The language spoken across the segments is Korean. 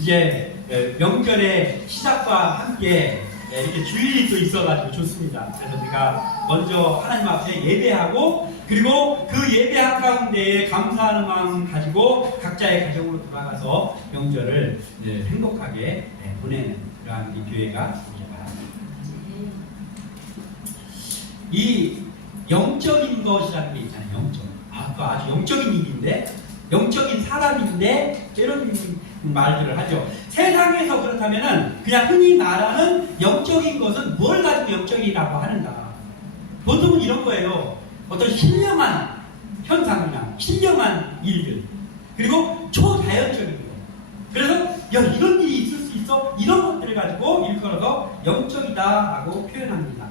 이제 명절의 시작과 함께 이렇게 주일이 또 있어가지고 좋습니다. 그래서 우리가 먼저 하나님 앞에 예배하고, 그리고 그 예배한 가운데에 감사하는 마음 가지고 각자의 가정으로 돌아가서 명절을 행복하게 보내는 그러한 이 교회가 되길 바랍니다. 이 영적인 것이라는 게 있잖아요. 영적. 아주 영적인 일인데, 영적인 사람인데 이런 말들을 하죠. 세상에서 그렇다면은 그냥 흔히 말하는 영적인 것은 뭘 가지고 영적이라고 하는가? 보통은 이런 거예요. 어떤 신령한 현상이나 신령한 일들, 그리고 초자연적인 거. 그래서 야, 이런 일이 있을 수 있어? 이런 것들을 가지고 일컬어서 영적이다라고 표현합니다.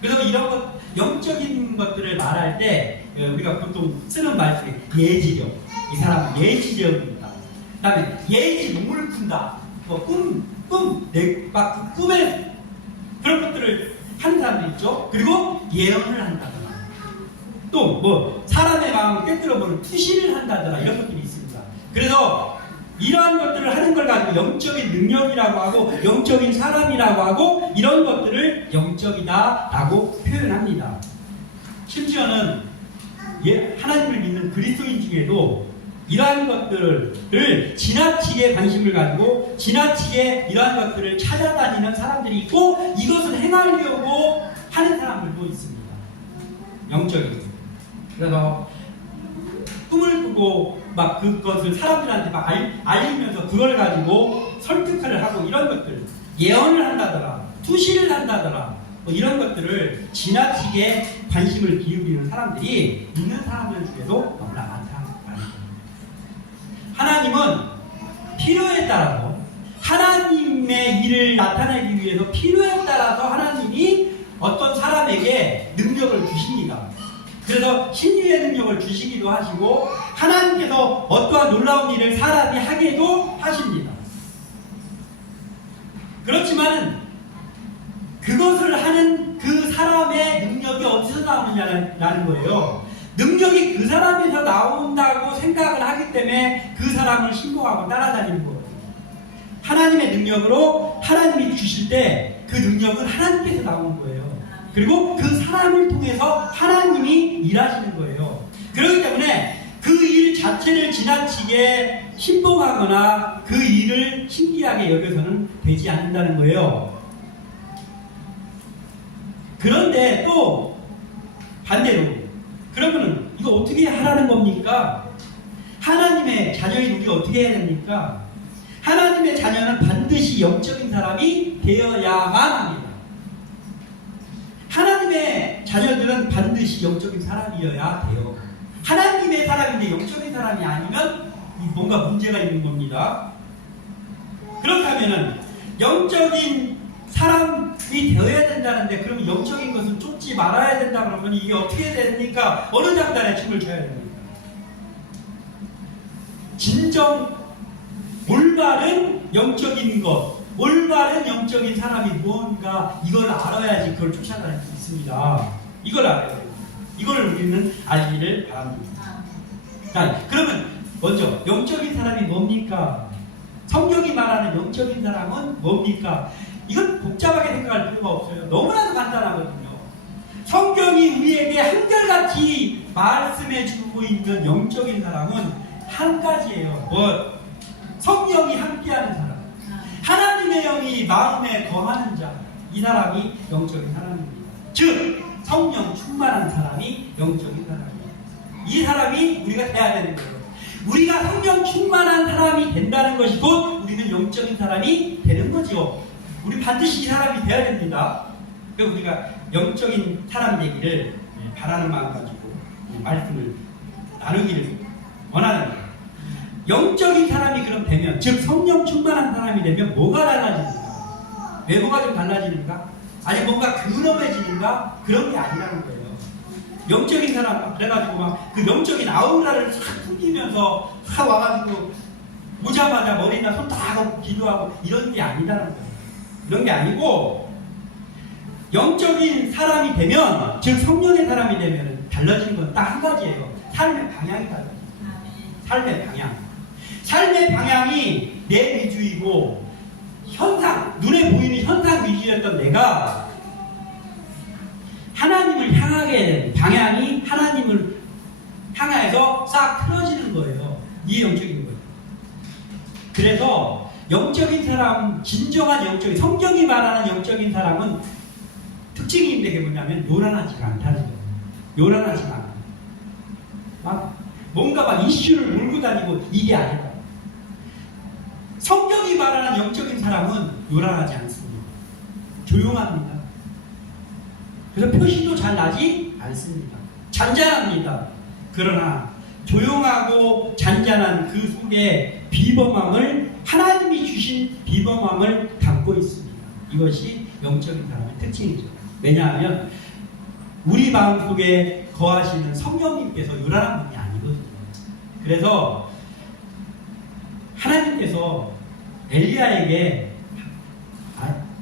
그래서 이런 것, 영적인 것들을 말할 때 우리가 보통 쓰는 말 중에 예지력, 이 사람은 예지력입니다. 그 다음에 예지 눈물을 푼다, 막 꿈에 그런 것들을 하는 사람도 있죠. 그리고 예언을 한다거나, 또 뭐 사람의 마음을 꿰뚫어보는 투시를 한다거나 이런 것들이 있습니다. 그래서 이러한 것들을 하는 걸 가지고 영적인 능력이라고 하고, 영적인 사람이라고 하고, 이런 것들을 영적이다라고 표현합니다. 심지어는 하나님을 믿는 그리스도인 중에도 이러한 것들을 지나치게 관심을 가지고 지나치게 이러한 것들을 찾아다니는 사람들이 있고, 이것을 행하려고 하는 사람들도 있습니다. 영적인. 그래서 꿈을 꾸고 막 그것을 사람들한테 막 알리면서 그걸 가지고 설득을 하고, 이런 것들, 예언을 한다더라, 투시를 한다더라, 뭐 이런 것들을 지나치게 관심을 기울이는 사람들이 있는 사람들 중에도 너무나 많다. 하나님은 필요에 따라서, 하나님의 일을 나타내기 위해서 필요에 따라서 하나님이 어떤 사람에게 능력을 주십니다. 그래서 신유의 능력을 주시기도 하시고, 하나님께서 어떠한 놀라운 일을 사람이 하게도 하십니다. 그렇지만 그것을 하는 그 사람의 능력이 어디서 나오느냐라는 거예요. 능력이 그 사람에서 나온다고 생각을 하기 때문에 그 사람을 신봉하고 따라다니는 거예요. 하나님의 능력으로 하나님이 주실 때 그 능력은 하나님께서 나오는 거예요. 그리고 그 사람을 통해서 하나님이 일하시는 거예요. 그렇기 때문에 그 일 자체를 지나치게 신봉하거나 그 일을 신기하게 여겨서는 되지 않는다는 거예요. 그런데 또 반대로, 그러면은 이거 어떻게 하라는 겁니까? 하나님의 자녀인 우리가 어떻게 해야 됩니까? 하나님의 자녀는 반드시 영적인 사람이 되어야만 합니다. 하나님의 자녀들은 반드시 영적인 사람이어야 돼요. 하나님의 사람인데 영적인 사람이 아니면 뭔가 문제가 있는 겁니다. 그렇다면은 영적인 사람이 되어야 된다는데, 그럼 영적인 것을 쫓지 말아야 된다 그러면 이게 어떻게 됩니까? 어느 장단에 춤을 춰야 됩니까? 진정 올바른 영적인 것, 올바른 영적인 사람이 무언가, 이걸 알아야지 그걸 쫓아다닐 수 있습니다. 이걸 알아야 돼요. 이걸 우리는 알기를 바랍니다. 자, 그러면 먼저 영적인 사람이 뭡니까? 성경이 말하는 영적인 사람은 뭡니까? 이건 복잡하게 생각할 필요가 없어요. 너무나도 간단하거든요. 성경이 우리에게 한결같이 말씀해 주고 있는 영적인 사람은 한 가지예요. 뭐? 성령이 함께하는 사람, 하나님의 영이 마음에 거하는 자, 이 사람이 영적인 사람입니다. 즉 성령 충만한 사람이 영적인 사람이에요. 이 사람이 우리가 돼야 되는 거예요. 우리가 성령 충만한 사람이 된다는 것이 곧 우리는 영적인 사람이 되는 거죠. 우리 반드시 이 사람이 돼야 됩니다. 그래서 우리가 영적인 사람 되기를 바라는 마음 가지고 말씀을 나누기를 원하는 거예요. 영적인 사람이 그럼 되면, 즉 성령 충만한 사람이 되면 뭐가 달라지는가? 외모가 좀 달라지는가? 아니 뭔가 근엄해지는가? 그런 게 아니라는 거예요. 영적인 사람 그래가지고 막 그 영적인 아우라를 싹 풍기면서 싹 와가지고 오자마자 머리나 손 다 하고 기도하고 이런 게 아니라는 거예요. 이런 게 아니고, 영적인 사람이 되면, 즉 성령의 사람이 되면 달라지는 건 딱 한 가지예요. 삶의 방향이 달라져요. 삶의 방향. 삶의 방향이 내 위주이고 현상, 눈에 보이는 현상 위주였던 내가 하나님을 향하게 되는 방향이 하나님을 향해서 싹 틀어지는 거예요. 이게 영적인 거예요. 그래서 영적인 사람, 진정한 영적인, 성경이 말하는 영적인 사람은 특징이 있는 게 뭐냐면 요란하지가 않다는 거예요. 요란하지가 않아요. 막 뭔가 막 이슈를 몰고 다니고 이게 아니다. 성경이 말하는 영적인 사람은 요란하지 않습니다. 조용합니다. 그래서 표시도 잘 나지 않습니다. 잔잔합니다. 그러나 조용하고 잔잔한 그 속에 비범함을, 하나님이 주신 비범함을 담고 있습니다. 이것이 영적인 사람의 특징이죠. 왜냐하면 우리 마음속에 거하시는 성령님께서 요란한 분이 아니거든요. 그래서 하나님께서 엘리야에게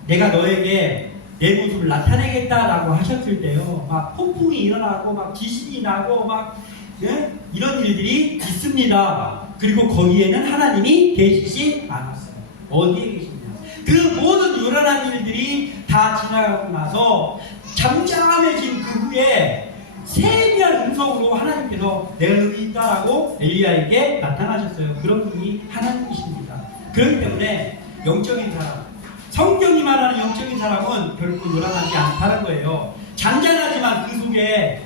내가 너에게 내 모습을 나타내겠다라고 하셨을 때요, 막 폭풍이 일어나고 막 지진이 나고 막 이런 일들이 있습니다. 그리고 거기에는 하나님이 계시지 않았어요. 어디에 계시냐? 그 모든 요란한 일들이 다 지나가고 나서 잠잠해진 그 후에 세미한 음성으로 하나님께서 내가 여기 있다라고 엘리야에게 나타나셨어요. 그런 분이 하나님이십니다. 그렇기 때문에 영적인 사람, 성경이 말하는 영적인 사람은 결코 요란하지 않다는 거예요. 잔잔하지만 그 속에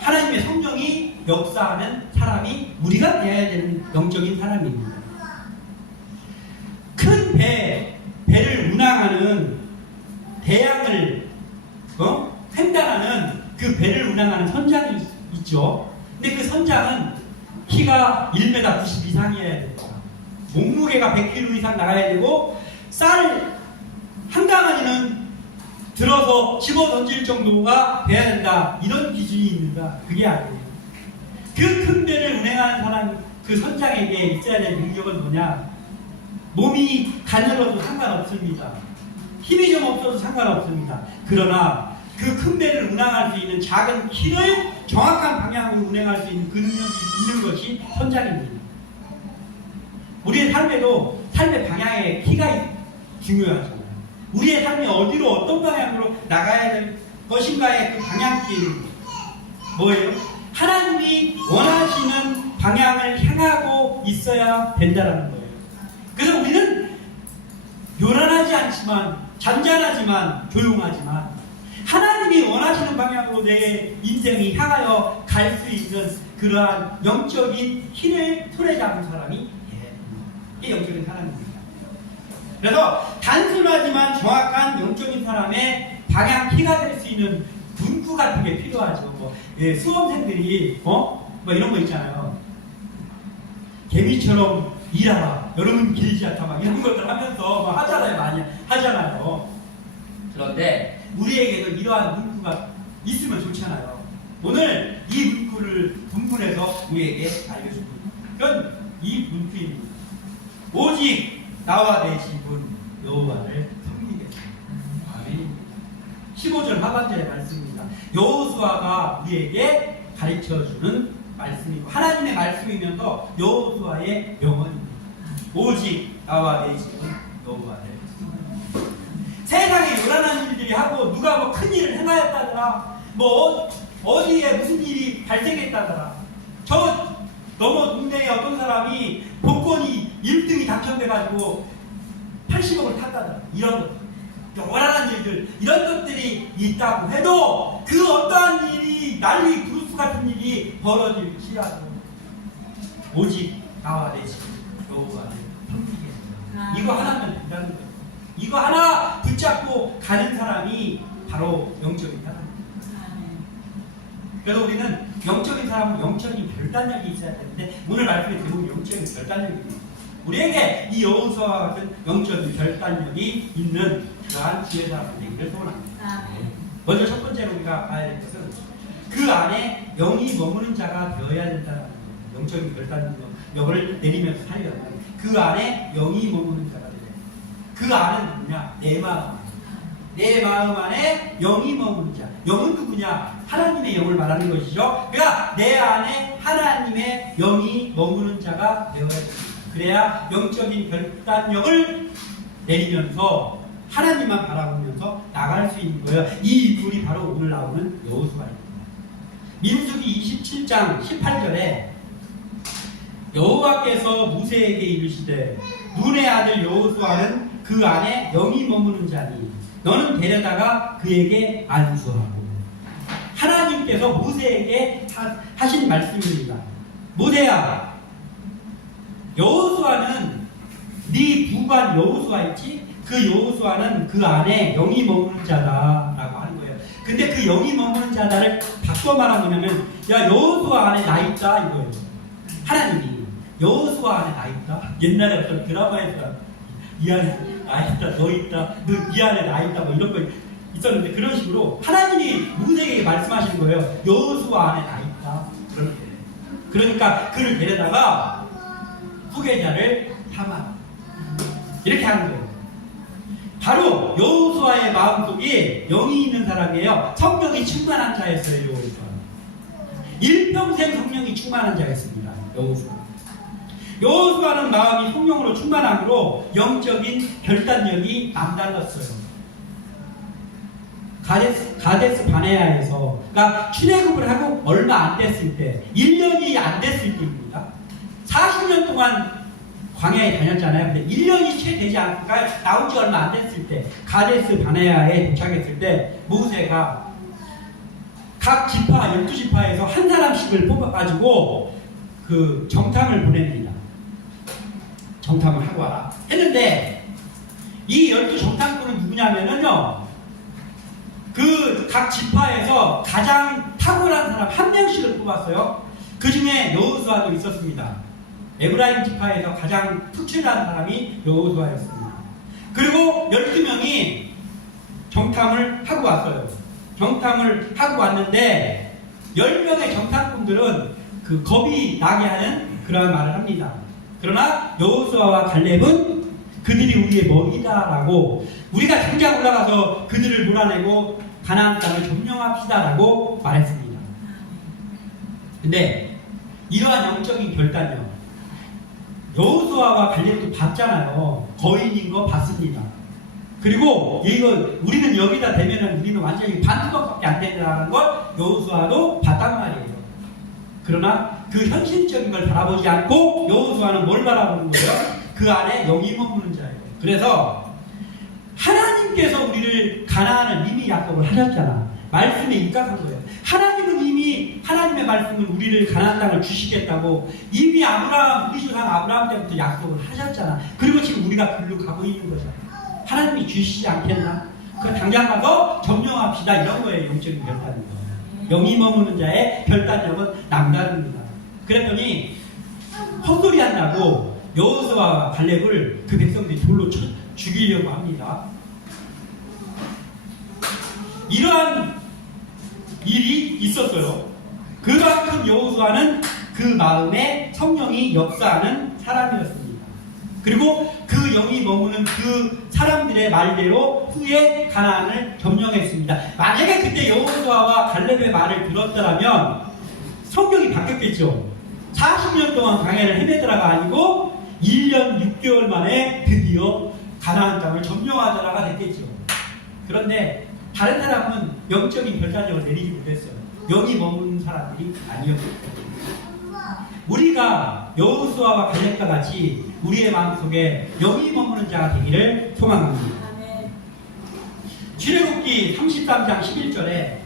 하나님의 성령이 역사하는 사람이 우리가 되어야 되는 영적인 사람입니다. 큰 배를 운항하는 대양을 횡단하는 그 배를 운항하는 선장이 있죠. 근데 그 선장은 키가 1m 90 이상이어야 됩니다. 몸무게가 100kg 이상 나가야 되고 쌀 한 가마니는 들어서 집어 던질 정도가 돼야 된다. 이런 기준이 있는가? 그게 아니에요. 그 큰 배를 운행하는 사람, 그 선장에게 있어야 될 능력은 뭐냐? 몸이 가늘어도 상관없습니다. 힘이 좀 없어도 상관없습니다. 그러나 그 큰 배를 운항할 수 있는 작은 키를 정확한 방향으로 운행할 수 있는 그 능력이 있는 것이 선장입니다. 우리의 삶에도 삶의 방향에 키가 중요하죠. 우리의 삶이 어디로 어떤 방향으로 나가야 될 것인가의 그 방향키는 뭐예요? 하나님이 원하시는 방향을 향하고 있어야 된다는 거예요. 그래서 우리는 요란하지 않지만, 잔잔하지만, 조용하지만 하나님이 원하시는 방향으로 내 인생이 향하여 갈 수 있는 그러한 영적인 힘을 손에 잡은 사람이 이게 영적인 사람입니다. 그래서 단순하지만 정확한 영적인 사람의 방향 키가 될 수 있는 문구 같은 게 필요하죠. 수험생들이 뭐 이런 거 있잖아요. 개미처럼 일하라, 여러분 길지 않다, 막 이런 것들 하면서 막 하잖아요. 많이 하잖아요. 그런데 우리에게도 이러한 문구가 있으면 좋잖아요. 오늘 이 문구를 분분해서 우리에게 알려줍니다. 그건 이 문구입니다. 오직 나와 내 집은 여호와를 섬기겠습니다. 아멘. 15절 하반절의 말씀입니다. 여호수아가 우리에게 가르쳐주는 말씀이고 하나님의 말씀이면서 여호수아의 명언입니다. 오직 나와 내 집은 여호와를 섬기겠습니다. 세상에 요란한 일들이 하고 누가 뭐 큰 일을 행하였다더라, 뭐 어디에 무슨 일이 발생했다더라, 저 너무 동네에 어떤 사람이 복권이 1등이 당첨돼가지고 80억을 탔다더라, 이런 것, 요란한 일들, 이런 것들이 있다고 해도 그 어떠한 일이, 난리 브루스 같은 일이 벌어질지라도 오직 나와 내 집 여호와를 섬기겠습니다. 이거 하나면 된다는 거예요. 이거 하나 붙잡고 가는 사람이 바로 영적인 사람입니다. 그래서 우리는 영적인 사람은 영적인 결단력이 있어야 되는데 오늘 말씀에 대부분 영적인 결단력입니다. 우리에게 이 여호수아와 같은 영적인 결단력이 있는 그러한 지혜 사람을 되기를 소원합니다. 먼저 첫 번째로 우리가 봐야 될 것은 그 안에 영이 머무는 자가 되어야 된다는 거예요. 영적인 결단력을 내리면서 살려면 그 안에 영이 머무는 자가 되어야 돼요. 그 안은 뭐냐? 내 마음. 내 마음 안에 영이 머무는 자. 영은 누구냐? 하나님의 영을 말하는 것이죠. 그러니까 내 안에 하나님의 영이 머무는 자가 되어야 됩니다. 그래야 영적인 결단력을 내리면서 하나님만 바라보면서 나갈 수 있는 거예요. 이 인물이 바로 오늘 나오는 여호수아입니다. 민수기 27장 18절에 여호와께서 모세에게 이르시되 눈의 아들 여호수아는 그 안에 영이 머무는 자니 너는 데려다가 그에게 안수하고. 하나님께서 모세에게 하신 말씀입니다. 모세야, 여호수아는 네 부관 여호수아 있지? 그 여호수아는 그 안에 영이 머무는 자다라고 하는 거예요. 근데 그 영이 머무는 자다를 바꿔 말하면 뭐냐면, 야, 여호수아 안에 나 있다 이거예요. 하나님이 여호수아 안에 나 있다. 옛날에 어떤 드라마에서 이 안에 나 있다, 너 있다, 너 이 안에 나 있다, 뭐 이런 거 있었는데, 그런 식으로 하나님이 모세에게 말씀하시는 거예요. 여호수아 안에 나 있다. 그렇게. 그러니까 그를 데려다가 후계자를 삼아. 이렇게 하는 거예요. 바로 여호수아의 마음속에 영이 있는 사람이에요. 성령이 충만한 자였어요. 여호수아. 일평생 성령이 충만한 자였습니다. 여호수아는 마음이 성령으로 충만함으로 영적인 결단력이 남달랐어요. 가데스 바네아에서, 그러니까 출애굽을 하고 얼마 안 됐을 때, 1년이 안 됐을 때입니다. 40년 동안 광야에 다녔잖아요. 근데 1년이 채 되지 않고, 그러니까 나온 지 얼마 안 됐을 때, 가데스 바네아에 도착했을 때, 모세가 각 지파, 12지파에서 한 사람씩을 뽑아가지고 그 정탐을 보냅니다. 정탐을 하고 와라. 했는데, 이 12정탐꾼은 누구냐면요, 그 각 지파에서 가장 탁월한 사람 한 명씩을 뽑았어요. 그 중에 여호수아도 있었습니다. 에브라임 지파에서 가장 특출난 사람이 여호수아였습니다. 그리고 12명이 정탐을 하고 왔어요. 정탐을 하고 왔는데 10명의 정탐꾼들은 그 겁이 나게 하는 그런 말을 합니다. 그러나 여호수아와 갈렙은 그들이 우리의 먹이다라고, 우리가 당장 올라가서 그들을 몰아내고 가나안 땅을 점령합시다라고 말했습니다. 근데 이러한 영적인 결단력, 여호수아와 갈렙도 봤잖아요. 거인인 거 봤습니다. 그리고 이거 우리는 여기다 대면은 우리는 완전히 반토막밖에 안 된다는 걸 여호수아도 봤단 말이에요. 그러나 그 현실적인 걸 바라보지 않고 여호수아는 뭘 바라보는 거예요? 그 안에 영이 머무는 자예요. 그래서 하나님께서 우리를 가나안을 이미 약속을 하셨잖아. 말씀에 입각한 거예요. 하나님은 이미 하나님의 말씀은 우리를 가나안 땅을 주시겠다고 이미 우리 조상 아브라함 때부터 약속을 하셨잖아. 그리고 지금 우리가 글로 가고 있는 거잖아. 하나님이 주시지 않겠나? 그 당장 가서 점령합시다, 이런 거예요. 영적인 결단인 거. 영이 머무는 자의 결단력은 남다릅니다. 그랬더니 헛소리 한다고 여호수아와 갈렙을 그 백성들이 돌로 죽이려고 합니다. 이러한 일이 있었어요. 그만큼 여호수아는 그 마음에 성령이 역사하는 사람이었습니다. 그리고 그 영이 머무는 그 사람들의 말대로 후에 가나안을 점령했습니다. 만약에 그때 여호수아와 갈렙의 말을 들었더라면 성경이 바뀌었겠죠. 40년 동안 광야를 헤매더라가 아니고 1년 6개월 만에 드디어 가나안 땅을 점령하더라가 됐겠죠. 그런데 다른 사람은 영적인 결단력을 내리지 못했어요. 영이 머무는 사람들이 아니었거든요. 우리가 여호수아와 갈렙과 같이 우리의 마음속에 영이 머무는 자가 되기를 소망합니다. 출애굽기 33장 11절에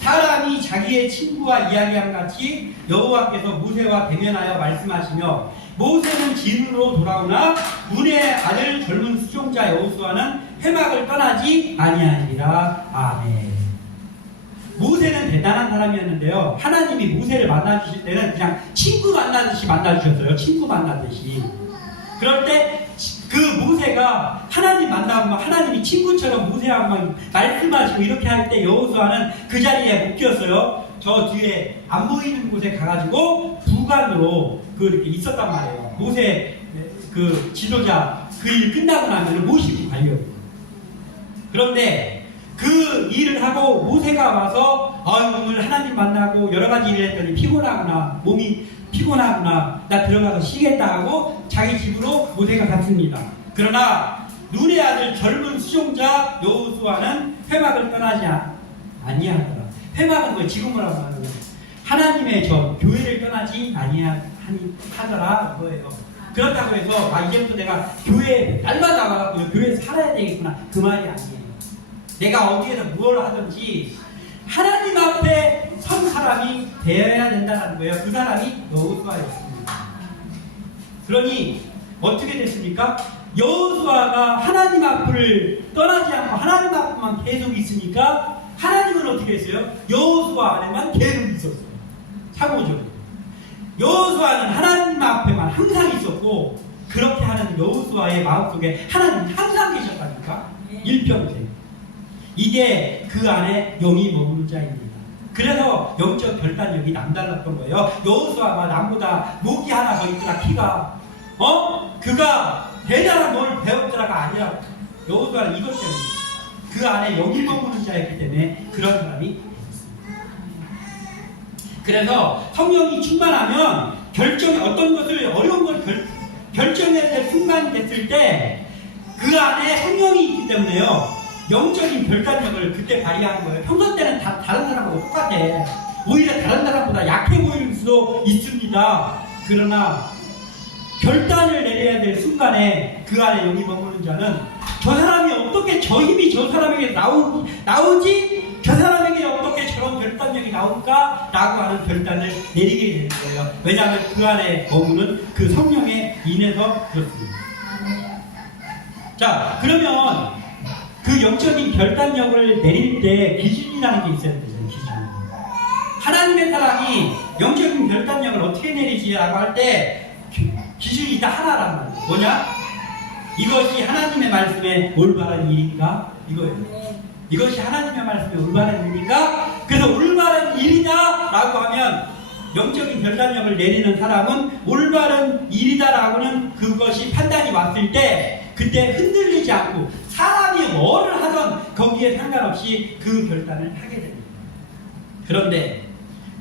사람이 자기의 친구와 이야기함 같이 여호와께서 모세와 대면하여 말씀하시며 모세는 진으로 돌아오나 눈의 아들 젊은 수종자 여호수아는 회막을 떠나지 아니하니라. 아멘. 모세는 대단한 사람이었는데요. 하나님이 모세를 만나주실 때는 그냥 친구 만나듯이 만나주셨어요. 친구 만나듯이. 그럴 때 그 모세가 하나님 만나고 막 하나님이 친구처럼 모세하고 막 말씀하시고 이렇게 할 때 여호수아는 그 자리에 못 끼었어요. 저 뒤에 안 보이는 곳에 가가지고 부관으로 이렇게 있었단 말이에요. 모세 그 지도자 그 일 끝나고 나면 모시고 가려고. 그런데 그 일을 하고 모세가 와서 오늘 하나님 만나고 여러 가지 일을 했더니 피곤하구나, 몸이 피곤하구나, 나 들어가서 쉬겠다 하고 자기 집으로 모세가 갔습니다. 그러나 눈의 아들 젊은 수종자 여호수아는 회막을 떠나지 아니하더라. 회막은 뭐 지금 뭐라고 하는 거예요? 하나님의 저 교회를 떠나지 아니하더라 이거예요. 그렇다고 해서 이제부터 내가 교회에 날마다 나가고 교회에서 살아야 되겠구나 그 말이 아니에요. 내가 어디에서 뭘 하든지 하나님 앞에 선 사람이 되어야 된다는 거예요. 그 사람이 여호수아였습니다. 그러니 어떻게 됐습니까? 여호수아가 하나님 앞을 떠나지 않고 하나님 앞만 계속 있으니까 하나님은 어떻게 했어요? 여호수아 안에만 계속 있었어요. 사고적으로. 여호수아는 하나님 앞에만 항상 있었고 그렇게 하는 여호수아의 마음속에 하나님 항상 계셨다니까. 일평생. 이게 그 안에 영이 머무는 자입니다. 그래서 영적 결단력이 남달랐던 거예요. 여호수아가 남보다 목이 하나 더 있더라 키가. 그가 대단한 뭘 배웠더라가 아니라 여호수아는 이것 때문에 그 안에 영이 머무는 자였기 때문에 그런 사람이 있습니다. 그래서 성령이 충만하면 어떤 것을 어려운 걸 결정해야 될 순간이 됐을 때 그 안에 성령이 있기 때문에요. 영적인 결단력을 그때 발휘하는 거예요. 평소 때는 다른 사람하고 똑같아. 오히려 다른 사람보다 약해 보일 수도 있습니다. 그러나 결단을 내려야 될 순간에 그 안에 영이 머무는 자는 저 사람이 어떻게 저 힘이 저 사람에게 나오지? 저 사람에게 어떻게 저런 결단력이 나올까? 라고 하는 결단을 내리게 되는 거예요. 왜냐하면 그 안에 머무는 그 성령에 인해서 그렇습니다. 자, 그러면 그 영적인 결단력을 내릴 때 기준이라는 게 있어야 되죠. 기준. 하나님의 사람이 영적인 결단력을 어떻게 내리지라고 할 때 기준이 다 하나란 말이에요. 뭐냐? 이것이 하나님의 말씀에 올바른 일인가? 이거예요. 이것이 하나님의 말씀에 올바른 일인가? 그래서 올바른 일이다라고 하면 영적인 결단력을 내리는 사람은 올바른 일이다라고는 그것이 판단이 왔을 때 그때 흔들리지 않고 사람이 뭐를 하든 거기에 상관없이 그 결단을 하게 됩니다. 그런데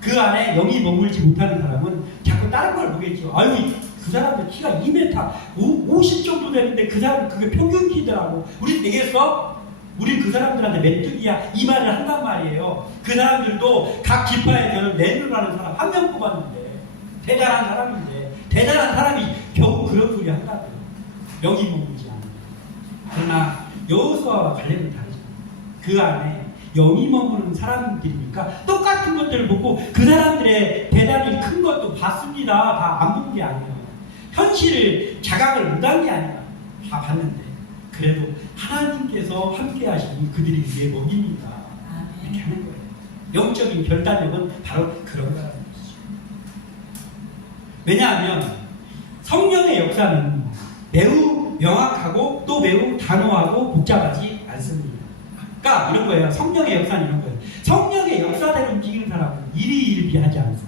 그 안에 영이 머물지 못하는 사람은 자꾸 다른 걸 보겠죠. 아유, 그 사람들 키가 2m 50 정도 되는데 그 사람 그게 평균 키더라고. 우리 되겠어? 우리 그 사람들한테 메뚜기야 이 말을 한단 말이에요. 그 사람들도 각 지파에 저는 내누라는 사람 한 명 뽑았는데 대단한 사람인데 대단한 사람이 겨우 그런 소리 한다고요. 영이 머물지 않아요. 그러나 여호수아와 갈렙은 다르죠. 그 안에 영이 머무는 사람들이니까 똑같은 것들을 보고 그 사람들의 대단히 큰 것도 봤습니다. 다 안 본 게 아니에요. 현실을 자각을 못한 게 아니라 다 봤는데 그래도 하나님께서 함께 하시니 그들이 위에 먹입니다. 이렇게 하는 거예요. 영적인 결단력은 바로 그런 거라는 것이죠. 왜냐하면 성령의 역사는 매우 명확하고 또 매우 단호하고 복잡하지 않습니다. 그러니까 이런 거예요. 성령의 역사는 이런 거예요. 성령의 역사대로 움직이는 사람은 일희일비하지 않습니다.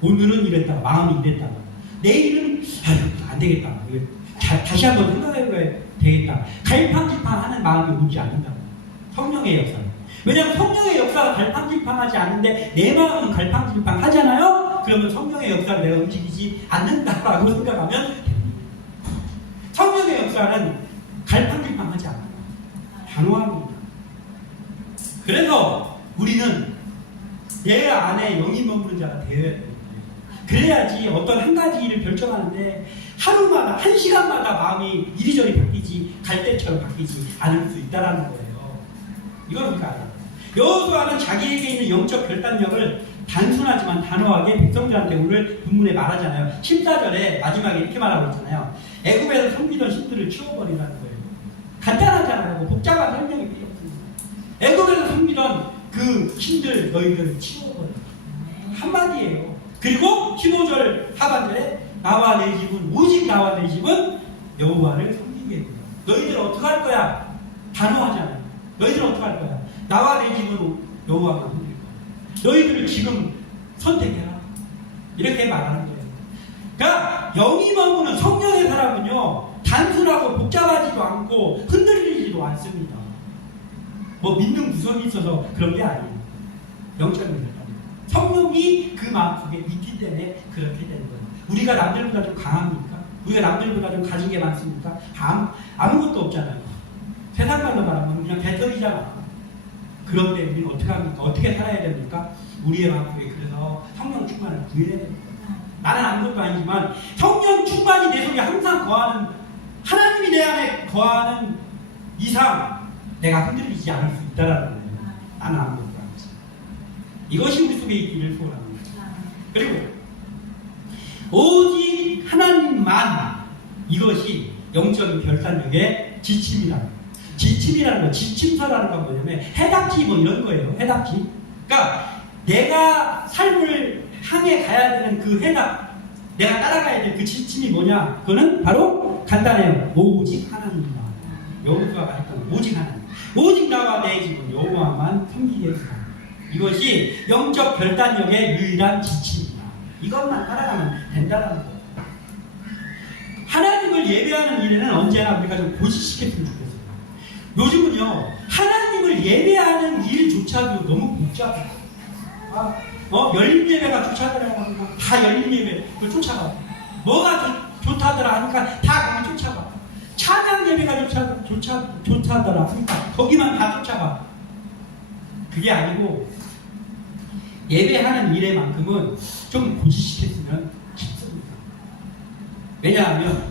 오늘은 이랬다가 마음이 이랬다가 내일은 안 되겠다. 다시 한번 생각해봐야 되겠다. 갈팡질팡하는 마음이 오지 않는다. 성령의 역사는. 왜냐하면 성령의 역사가 갈팡질팡하지 않은데 내 마음은 갈팡질팡하잖아요. 그러면 성령의 역사를 내가 움직이지 않는다라고 생각하면 됩니다. 성령의 역사는 갈팡질팡하지 않아요. 단호합니다. 그래서 우리는 내 안에 영이 머무는 자가 되어야 됩니다. 그래야지 어떤 한 가지 일을 결정하는데 하루마다 한 시간마다 마음이 이리저리 바뀌지 갈대처럼 바뀌지 않을 수 있다는 거예요. 이걸 우리가 알아요. 여호수아는 자기에게 있는 영적 결단력을 단순하지만 단호하게 백성들한테 오늘 본문에 말하잖아요. 14절에 마지막에 이렇게 말하고 있잖아요. 애굽에서 섬기던 신들을 치워버리라는 거예요. 간단하잖아요. 복잡한 설명이 필요 없습니다. 애굽에서 섬기던 그 신들 너희들을 치워버려. 한마디예요. 그리고 15절 하반절에 나와 내 집은 오직 나와 내 집은 여호와를 섬기겠구나. 너희들 어떻게 할 거야? 단호하잖아요. 너희들 어떻게 할 거야? 나와 내 집은 여호와만 섬길 거야. 너희들을 지금 선택해라. 이렇게 말하는 거예요. 그러니까 영이 머무는 성령의 사람은요 단순하고 복잡하지도 않고 흔들리지도 않습니다. 뭐 믿는 구성이 있어서 그런 게 아니에요. 영적인 결단. 성령이 그 마음속에 있기 때문에 그렇게 되는 거예요. 우리가 남들보다 좀 강합니까? 우리가 남들보다 좀 가진 게 많습니까? 아무것도 없잖아요. 세상 말로 말하면 그냥 개털이잖아. 그런데 우리는 어떻게 합니까? 어떻게 살아야 됩니까? 우리의 마음속에 그래서 성령 충만을 구해야 됩니다. 나는 아무것도 아니지만 성령 충만이 내 속에 항상 거하는, 하나님이 내 안에 거하는 이상 내가 흔들리지 않을 수 있다라는 거예요. 나는 아무것도 아니지. 이것이 우리 속에 있기를 소원합니다. 그리고 오직 하나님만, 이것이 영적인 결단력의 지침이라는 거예요. 지침이라는 거, 지침서라는 건 뭐냐면 해답지 뭐 이런 거예요. 해답지. 그러니까 내가 삶을 향해 가야 되는 그 해답, 내가 따라가야 될 그 지침이 뭐냐? 그거는 바로 간단해요. 오직 하나님만. 여호수아가 했던 오직 하나님. 오직 나와 내 집은 여호와만 섬기겠다. 이것이 영적 결단력의 유일한 지침이다. 이것만 따라가면 된다는 거예요. 하나님을 예배하는 일에는 언제나 우리가 좀 고시시켰으면 좋겠어요. 요즘은요, 하나님을 예배하는 일조차도 너무 복잡해요. 열린 예배가 좋다더라고. 다 열린 예배, 그걸 쫓아가. 뭐가 좋다더라 하니까 다 그걸 쫓아가. 찬양 예배가 좋다더라 하니까 거기만 다 쫓아가. 그게 아니고, 예배하는 일에만큼은 좀 고지시켰으면 싶습니다. 왜냐하면,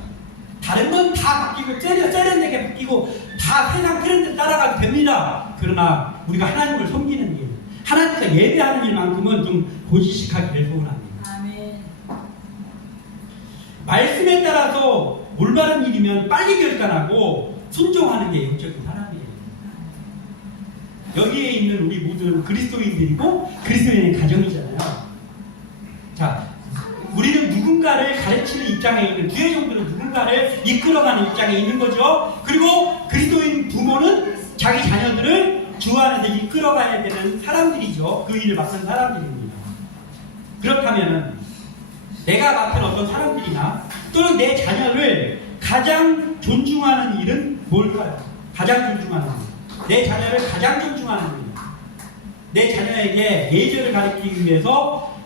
다른 건 다 바뀌고, 세련되게 바뀌고, 다 세상 트렌드 따라가도 됩니다. 그러나, 우리가 하나님을 섬기는 일, 하나님과 예배하는 일만큼은 좀 고지식하기를 소원합니다. 아멘. 말씀에 따라서 올바른 일이면 빨리 결단하고 순종하는 게 영적인 사람이에요. 여기에 있는 우리 모두는 그리스도인들이고 그리스도인의 가정이잖아요. 자, 우리는 누군가를 가르치는 입장에 있는, 교회 정도는 누군가를 이끌어가는 입장에 있는 거죠. 그리고 그리스도인 부모는 자기 자녀들을 주 안에서 이끌어가야 되는 사람들이죠. 그 일을 맡은 사람들입니다. 그렇다면 내가 맡은 어떤 사람들이나 또는 내 자녀를 가장 존중하는 일은 뭘까요? 가장 존중하는 일. 내 자녀를 가장 존중하는 일. 내 자녀에게 예절을 가르치기 위해서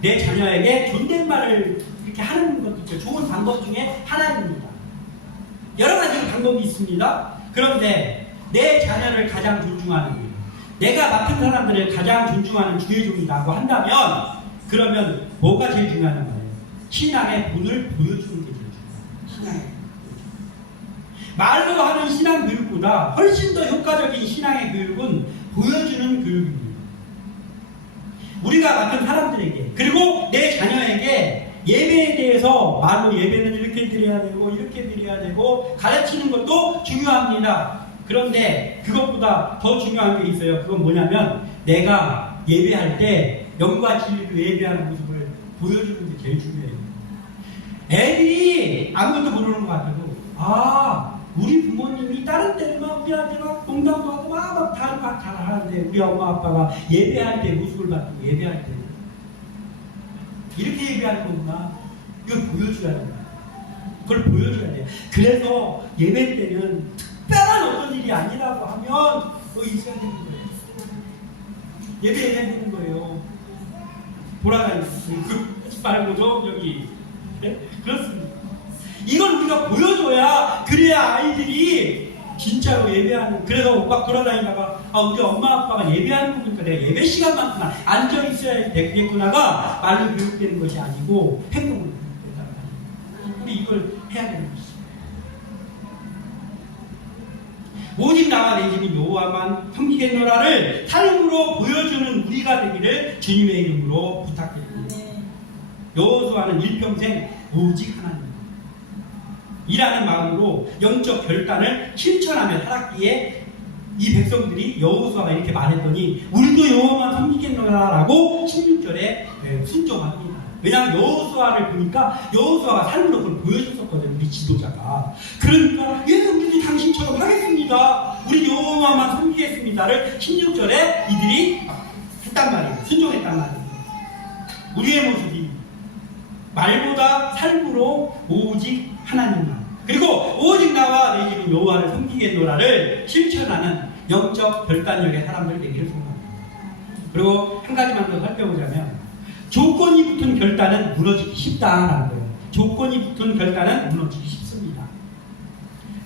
내 자녀에게 존댓말을 이렇게 하는 것도 있죠. 좋은 방법 중에 하나입니다. 여러 가지 방법이 있습니다. 그런데 내 자녀를 가장 존중하는 일, 내가 맡은 사람들을 가장 존중하는 주의종이라고 한다면, 그러면 뭐가 제일 중요하단 말이에요? 신앙의 본을 보여주는 게 제일 중요해요. 말로 하는 신앙 교육보다 훨씬 더 효과적인 신앙의 교육은 보여주는 교육입니다. 우리가 맡은 사람들에게, 그리고 내 자녀에게 예배에 대해서 말로 예배는 이렇게 드려야 되고 이렇게 드려야 되고 가르치는 것도 중요합니다. 그런데 그것보다 더 중요한 게 있어요. 그건 뭐냐면 내가 예배할 때 영과 진리로 예배하는 모습을 보여주는 게 제일 중요해요. 애들이 아무것도 모르는 것 같아도 우리 부모님이 다른 때는 막 우리한테 막 농담도 하고 막 잘 하는데 우리 엄마 아빠가 예배할 때 모습을 바꾸고 예배할 때 이렇게 예배하는 거구나. 이걸 보여줘야 된다. 그걸 보여줘야 돼. 그래서 예배 때는 특별한 어떤 일이 아니라고 하면 있어야 되는 거예요. 예배해야 되는 거예요. 돌아다니는 말고도 여기 네? 그렇습니다. 이걸 우리가 보여줘야 그래야 아이들이 진짜로 예배하는. 그래서 막 돌아다니다가 우리 엄마 아빠가 예배하는 거 보니까 내가 예배 시간만큼만 앉아 있어야 되겠구나가 말로 교육되는 것이 아니고 행동으로 교육된다는. 우리 이걸 해야 되는 것이죠. 오직 나와 내 집은 여호와만 섬기겠노라를 삶으로 보여주는 우리가 되기를 주님의 이름으로 부탁드립니다. 여호수아는 일평생 오직 하나님 이라는 마음으로 영적 결단을 실천하며 살았기에 이 백성들이 여호수아가 이렇게 말했더니 우리도 여호와만 섬기겠노라라고 16절에 순종합니다. 왜냐하면 여호수아를 보니까 여호수아가 삶으로 그걸 보여줬었거든요. 우리 지도자가. 그러니까 우리도 당신처럼 하겠습니다. 우리 여호와만 섬기겠습니다를 16절에 이들이 했단 말이에요. 순종했단 말이에요. 우리의 모습이 말보다 삶으로 오직 하나님만, 그리고 오직 나와 내 집은 여호와를 섬기겠노라를 실천하는 영적 결단력의 사람들 되기를 소망합니다. 그리고 한 가지만 더 살펴보자면 조건이 붙은 결단은 무너지기 쉽다라는 거예요. 조건이 붙은 결단은 무너지기 쉽습니다.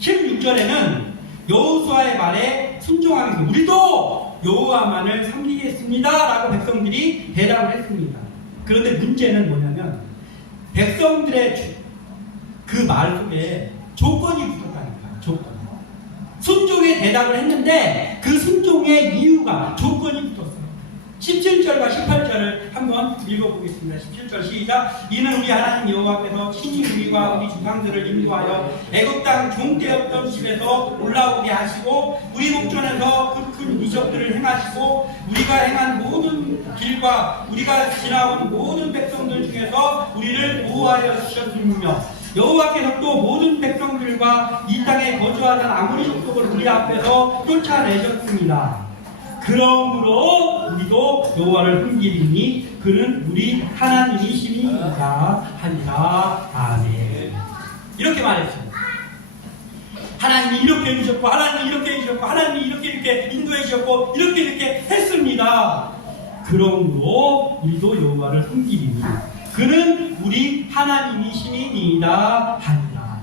16절에는 여호수아의 말에 순종하면서 우리도 여호와만을 섬기겠습니다 라고 백성들이 대답을 했습니다. 그런데 문제는 뭐냐면 백성들의 그 말 속에 조건이 붙었다니까. 조건. 순종에 대답을 했는데 그 순종의 이유가 조건이 붙었어요. 17절과 18절을 한번 읽어보겠습니다. 17절 시작. 이는 우리 하나님 여호와께서 친히 우리와 우리 조상들을 인도하여 애굽 땅 종되었던 집에서 올라오게 하시고 우리 목전에서 그 큰 이적들을 행하시고 우리가 행한 모든 길과 우리가 지나온 모든 백성들 중에서 우리를 보호하여 주셨으며 여호와께서 또 모든 백성들과 이 땅에 거주하는 아무리 족속을 우리 앞에서 쫓아내셨습니다. 그러므로 우리도 여호와를 섬기리니 그는 우리 하나님이시니이다 하니라. 아멘. 이렇게 말했습니다. 하나님이 이렇게 해주셨고 하나님이 이렇게 해주셨고 하나님이 이렇게 인도해 주셨고 이렇게 했습니다. 그러므로 우리도 여호와를 섬기리니 그는 우리 하나님이시니이다 하니라.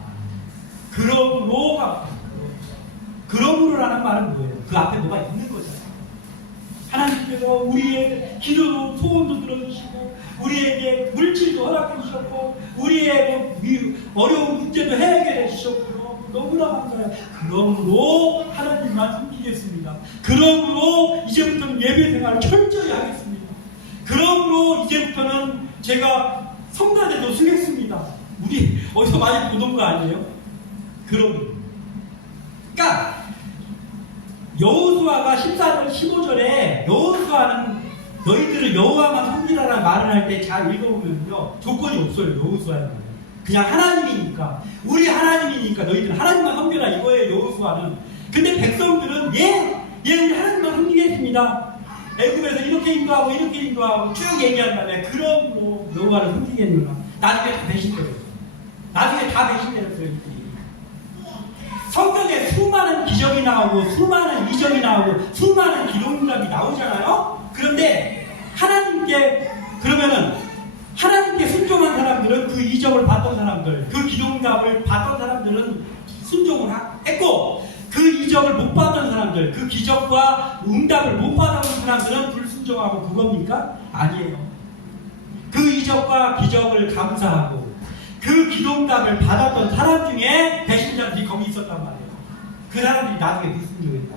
그러므로라는 말은 뭐예요? 그 앞에 뭐가 있는 거잖아요. 하나님께서 우리의 기도도 소원도 들어주시고 우리에게 물질도 허락해 주셨고 우리의 어려운 문제도 해결해 주셨고 너무나 감사해요. 그러므로 하나님만 섬기겠습니다. 그러므로 이제부터는 예배 생활을 철저히 하겠습니다. 그러므로 이제부터는 제가 성단에도 쓰겠습니다. 우리 어디서 많이 보던 거 아니에요? 그러니까 여호수아가 14절 15절에 여호수아는 너희들을 여호와만 섬기라라는 말을 할 때 잘 읽어보면요 조건이 없어요. 여호수아의 말은 그냥 하나님이니까 우리 하나님이니까 너희들은 하나님만 섬겨라 이거예요. 여호수아는. 근데 백성들은 우리 하나님만 섬기겠습니다. 애굽에서 이렇게 인도하고 쭉 얘기한 다음에 그럼 여호와를 섬기겠는가. 나중에 다 배신되었어요. 성경에 수많은 기적이 나오고 수많은 이적이 나오고 수많은 기록문답이 나오잖아요. 그런데 하나님께 순종한 사람들은 그 이적을 봤던 사람들, 그 기록문답을 봤던 사람들은 순종을 했고 그 이적을 못 받은 사람들, 그 기적과 응답을 못 받은 사람들은 불순종하고 그겁니까? 아니에요. 그 이적과 기적을 감사하고 그 기도응답을 받았던 사람 중에 배신자들이 거기 있었단 말이에요. 그 사람들이 나중에 불순종했다.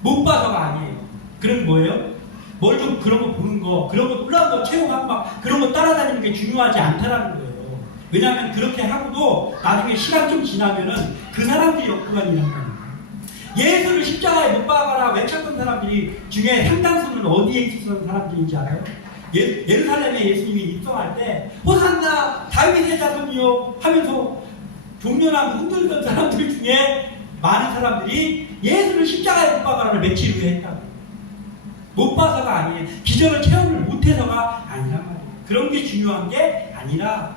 못 봐서가 아니에요. 그럼 뭐예요? 뭘 좀 그런 거 보는 거, 그런 거 놀라운 거 체험하고 막 그런 거 따라다니는 게 중요하지 않다라는 거예요. 왜냐하면 그렇게 하고도 나중에 시간 좀 지나면은 그 사람들이 역부가 있는 거예요. 예수를 십자가에 못 박아라 외쳤던 사람들이 중에 상당수는 어디에 있었던 사람들인지 알아요? 예루살렘에 예수님이 입성할 때 호산나 다윗의 자손이요 하면서 종려나고 흔들던 사람들 중에 많은 사람들이 예수를 십자가에 못 박아라를 며칠 후에 했다고. 못 봐서가 아니에요. 기적을 체험을 못해서가 아니란 말이에요. 그런 게 중요한 게 아니라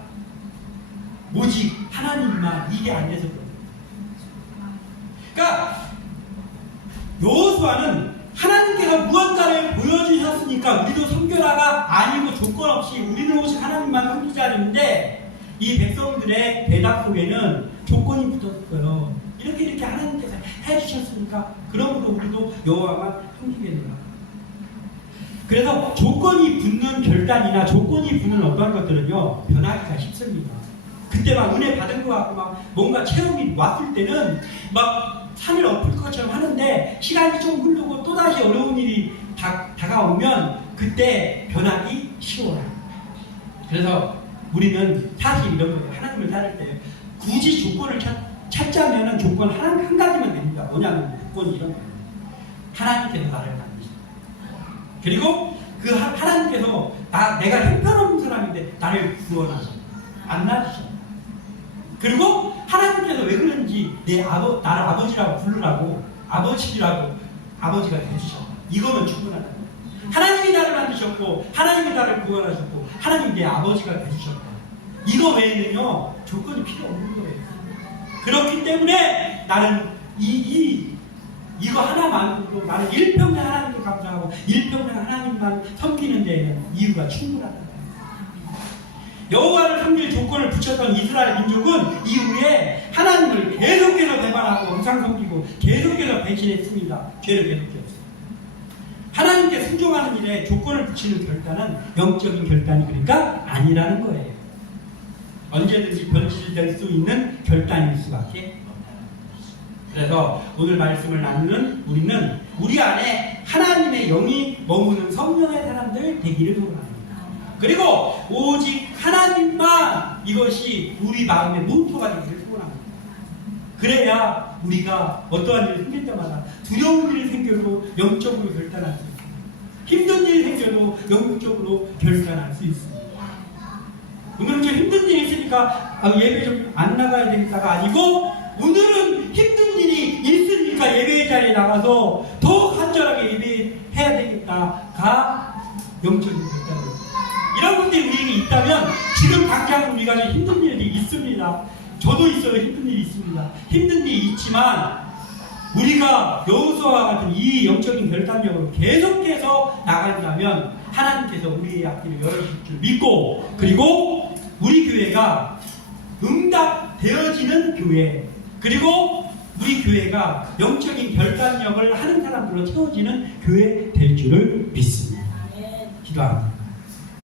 오직 하나님만 이게 안 돼서 그래요. 그러니까 여호수아는 하나님께서 무언가를 보여주셨으니까 우리도 섬겨라가 아니고 조건 없이 우리는 오직 하나님만 섬기자는데 이 백성들의 대답 속에는 조건이 붙었어요. 이렇게 하나님께서 해주셨으니까 그러므로 우리도 여호와만 섬기겠노라. 그래서 조건이 붙는 결단이나 조건이 붙는 어떠한 것들은요 변하기가 쉽습니다. 그때 막 은혜 받은 것 같고 막 뭔가 체험이 왔을 때는 막 산을 엎을 것처럼 하는데 시간이 좀 흐르고 또다시 어려운 일이 다가오면 그때 변하기 쉬워요. 그래서 우리는 사실 이런 거예요. 하나님을 따를 때 굳이 조건을 찾자면 조건 한 가지만 됩니다. 뭐냐면 조건이 이런 거예요. 하나님께서 나를 만드십니다. 그리고 그 하나님께서 내가 형편없는 사람인데 나를 구원하십니다. 안 놔주십니다. 그리고 하나님께서 왜 그런지 나를 아버지라고 부르라고 아버지가 해주셨다. 이거는 충분하다. 하나님이 나를 만드셨고 하나님이 나를 구원하셨고 하나님이 내 아버지가 해주셨다. 이거 외에는요 조건이 필요 없는 거예요. 그렇기 때문에 나는 이 이거 하나만으로도 나는 일평생 하나님께 감사하고 일평생 하나님만 섬기는 데에는 이유가 충분하다. 여호와를 섬길 조건을 붙였던 이스라엘 민족은 이후에 하나님을 계속해서 배반하고 우상 섬기고 계속해서 배신했습니다. 죄를 계속했어요. 하나님께 순종하는 일에 조건을 붙이는 결단은 영적인 결단이 그러니까 아니라는 거예요. 언제든지 변질될 수 있는 결단일 수밖에 없다. 그래서 오늘 말씀을 나누는 우리는 우리 안에 하나님의 영이 머무는 성령의 사람들 되기를 소원합니다. 그리고 오직 하나님만 이것이 우리 마음의 모토가 되기를 소원합니다. 그래야 우리가 어떠한 일이 생길 때마다 두려운 일이 생겨도 영적으로 결단할 수 있습니다. 힘든 일이 생겨도 영적으로 결단할 수 있습니다. 오늘은 좀 힘든 일이 있으니까 예배 좀 안 나가야 되겠다가 아니고 오늘은 힘든 일이 있으니까 예배 자리에 나가서 더 간절하게 예배해야 되겠다가 영적인 결단입니다. 이런 것들이 우리에게 있다면 지금 당장 우리가 좀 힘든 일이 있습니다. 저도 있어요. 힘든 일이 있습니다. 힘든 일이 있지만 우리가 여호수아와 같은 이 영적인 결단력으로 계속해서 나간다면 하나님께서 우리의 앞길을 열어주실 줄 믿고 그리고 우리 교회가 응답되어지는 교회 그리고 우리 교회가 영적인 결단력을 하는 사람들로 채워지는 교회 될 줄을 믿습니다. 기도합니다.